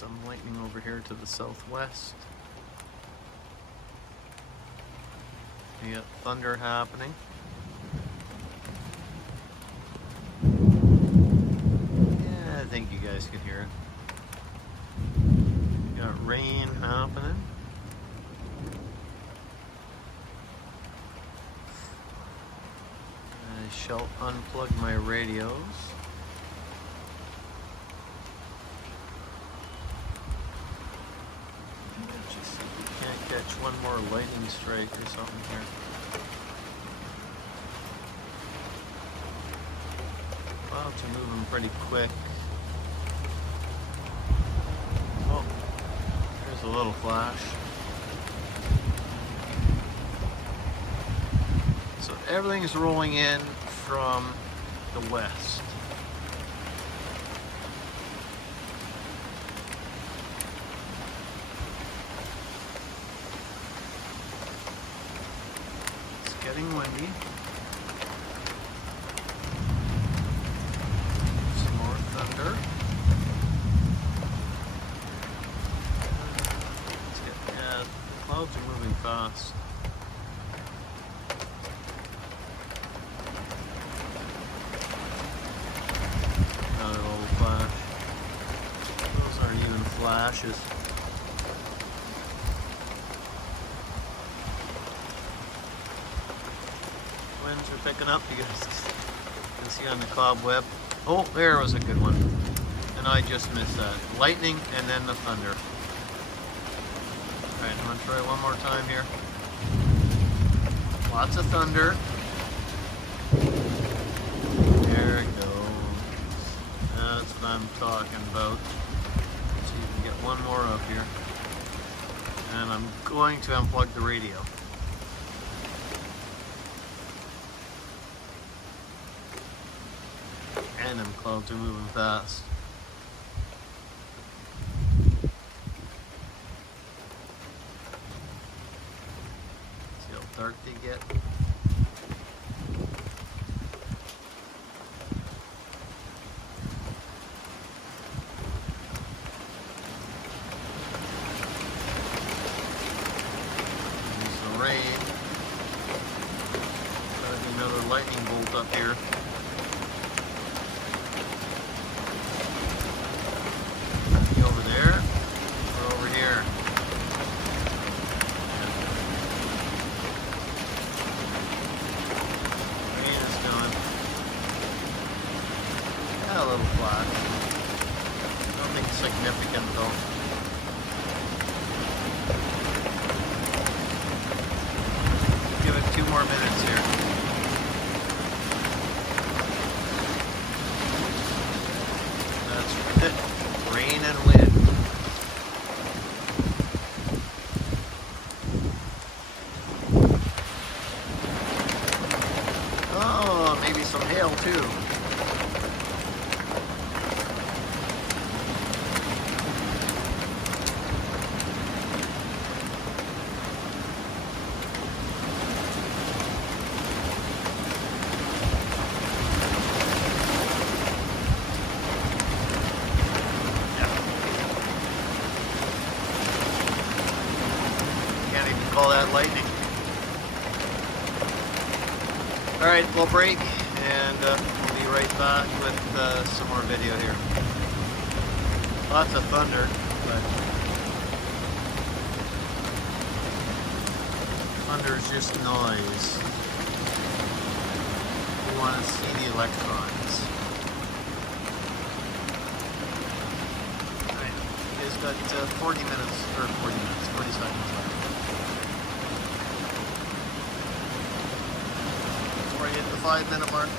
some lightning over here to the southwest. You got thunder happening. Yeah, I think you guys can hear it. You got rain happening. I shall unplug my radios. Just see if we can't catch one more lightning strike or something here. Clouds are moving pretty quick. Oh, there's a little flash. So everything's rolling in from the west. It's getting windy. Some more thunder. Yeah, the clouds are moving fast. Another little flash. Those aren't even flashes. Winds are picking up, you guys can see on the cobweb. Oh, there was a good one. And I just missed that. Lightning and then the thunder. Alright, I'm going to try one more time here. Lots of thunder. There it goes. That's what I'm talking about. So you can get one more up here. And I'm going to unplug the radio. And them clouds are moving fast. See how dark they get. There's the rain. Gotta be another lightning bolt up here. Over there or over here? Rain is going. Yeah, a little flat. Nothing significant though. Give it 2 more minutes here. That's it. Rain and wind. Oh, maybe some hail too. Call that lightning. Alright, we'll break and we'll be right back with some more video here. Lots of thunder, but thunder is just noise. We want to see the electrons. Alright, you guys got 40 seconds left. Before you hit the 5-minute mark.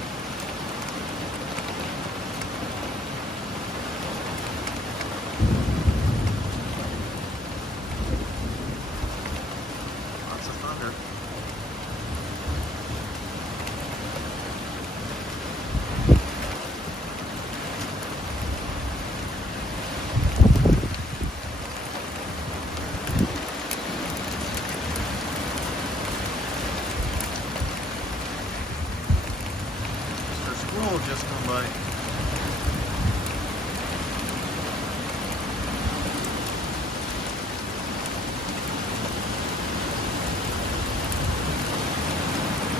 Lots of thunder. Squirrel just come by.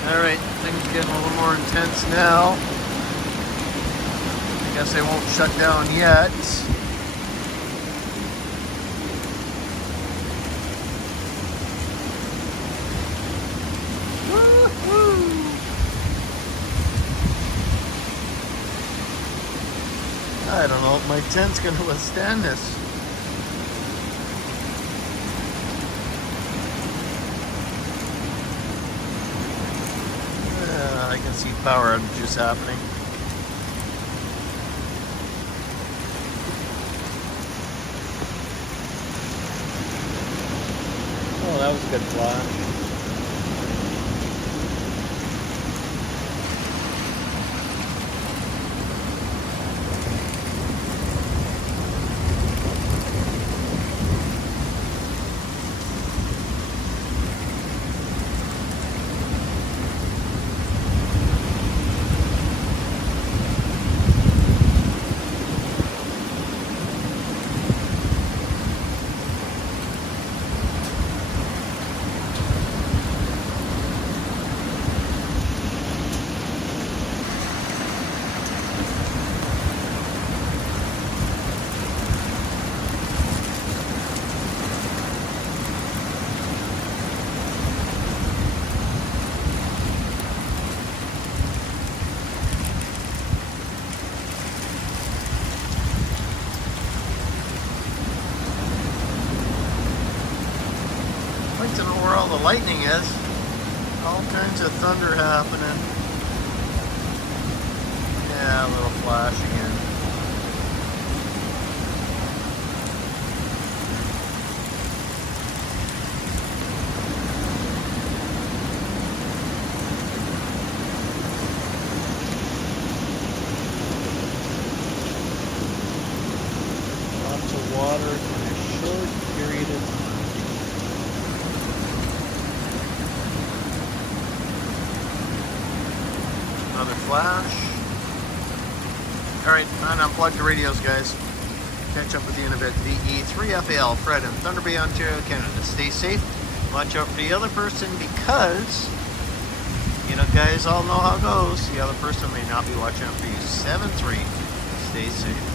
Alright, things are getting a little more intense now. I guess they won't shut down yet. Woo-hoo! I don't know if my tent's going to withstand this. I can see power outages happening. Oh, that was a good flash. I'd like to know where all the lightning is. All kinds of thunder happening. Yeah, a little flash again. Lots of water in a short period of time. Another flash. Alright, time to unplug the radios, guys. Catch up with you in a bit. VE3FAL, Fred in Thunder Bay, Ontario, Canada. Stay safe. Watch out for the other person because, you know, guys all know how it goes. The other person may not be watching out for you. 7-3. Stay safe.